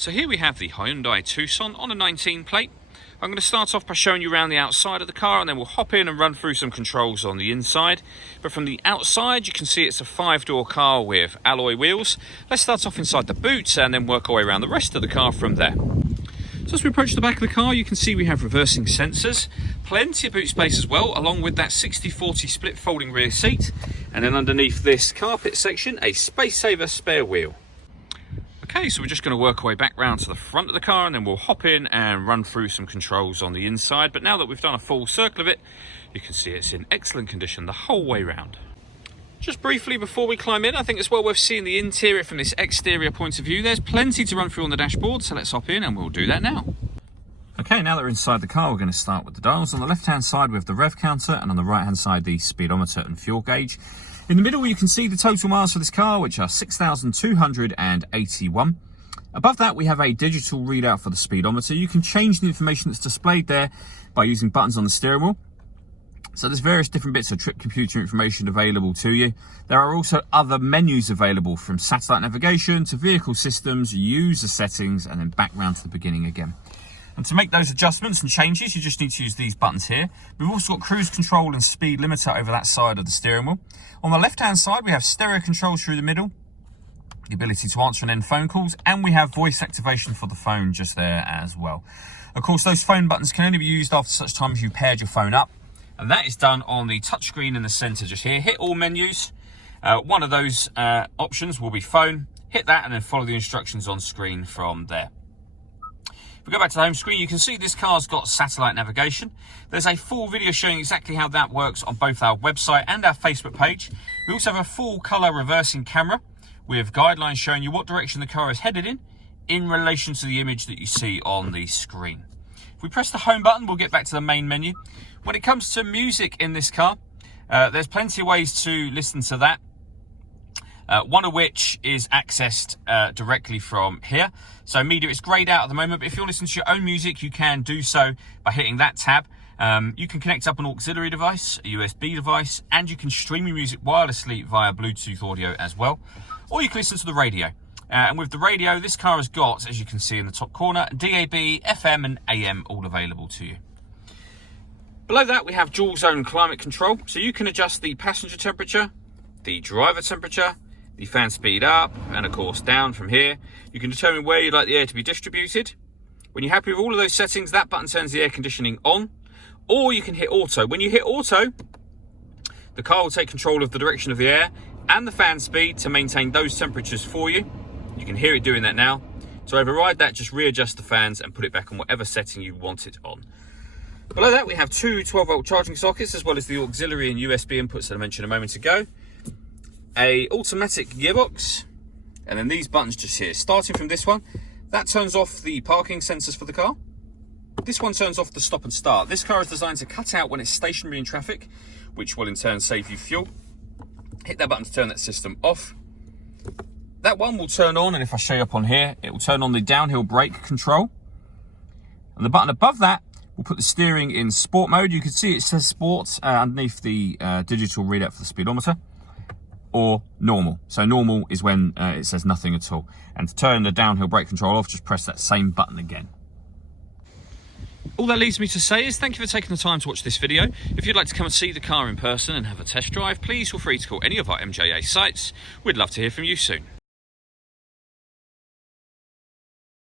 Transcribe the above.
So here we have the Hyundai Tucson on a 19 plate. I'm going to start off by showing you around the outside of the car, and then we'll hop in and run through some controls on the inside. But from the outside, you can see it's a 5-door car with alloy wheels. Let's start off inside the boot and then work our way around the rest of the car from there. So as we approach the back of the car, you can see we have reversing sensors, plenty of boot space as well, along with that 60/40 split folding rear seat. And then underneath this carpet section, a space saver spare wheel. Okay, so we're just going to work our way back round to the front of the car, and then we'll hop in and run through some controls on the inside. But now that we've done a full circle of it, you can see it's in excellent condition the whole way round. Just briefly before we climb in, I think it's well worth seeing the interior from this exterior point of view. There's plenty to run through on the dashboard, so let's hop in and we'll do that now. Okay, now that we're inside the car, we're going to start with the dials. On the left-hand side, we have the rev counter, and on the right-hand side, the speedometer and fuel gauge. In the middle, you can see the total miles for this car, which are 6,281. Above that, we have a digital readout for the speedometer. You can change the information that's displayed there by using buttons on the steering wheel. So there's various different bits of trip computer information available to you. There are also other menus available, from satellite navigation to vehicle systems, user settings, and then back round to the beginning again. And to make those adjustments and changes, you just need to use these buttons here. We've also got cruise control and speed limiter over that side of the steering wheel. On the left-hand side, we have stereo controls through the middle, the ability to answer and end phone calls, and we have voice activation for the phone just there as well. Of course, those phone buttons can only be used after such time as you've paired your phone up, and that is done on the touchscreen in the center just here. Hit all menus. One of those options will be phone. Hit that and then follow the instructions on screen from there. If we go back to the home screen, you can see this car's got satellite navigation. There's a full video showing exactly how that works on both our website and our Facebook page. We also have a full color reversing camera with guidelines showing you what direction the car is headed in relation to the image that you see on the screen. If we press the home button, we'll get back to the main menu. When it comes to music in this car, there's plenty of ways to listen to that. One of which is accessed directly from here. So media is grayed out at the moment, but if you're listening to your own music, you can do so by hitting that tab. You can connect up an auxiliary device, a USB device, and you can stream your music wirelessly via Bluetooth audio as well. Or you can listen to the radio. And with the radio, this car has got, as you can see in the top corner, DAB, FM and AM all available to you. Below that, we have dual zone climate control. So you can adjust the passenger temperature, the driver temperature, the fan speed up, and of course down from here. You can determine where you'd like the air to be distributed. When you're happy with all of those settings, that button turns the air conditioning on, or you can hit auto. When you hit auto, the car will take control of the direction of the air and the fan speed to maintain those temperatures for you. You can hear it doing that now. To override that, just readjust the fans and put it back on whatever setting you want it on. Below that, we have two 12-volt charging sockets, as well as the auxiliary and USB inputs that I mentioned a moment ago. A automatic gearbox, and then these buttons just here. Starting from this one, that turns off the parking sensors for the car. This one turns off the stop and start. This car is designed to cut out when it's stationary in traffic, which will in turn save you fuel. Hit that button to turn that system off. That one will turn on, and if I show you up on here, it will turn on the downhill brake control. And the button above that will put the steering in sport mode. You can see it says sport underneath the digital readout for the speedometer. Or normal. So normal is when it says nothing at all. And to turn the downhill brake control off, just press that same button again. All that leaves me to say is thank you for taking the time to watch this video. If you'd like to come and see the car in person and have a test drive, please feel free to call any of our MJA sites. We'd love to hear from you soon.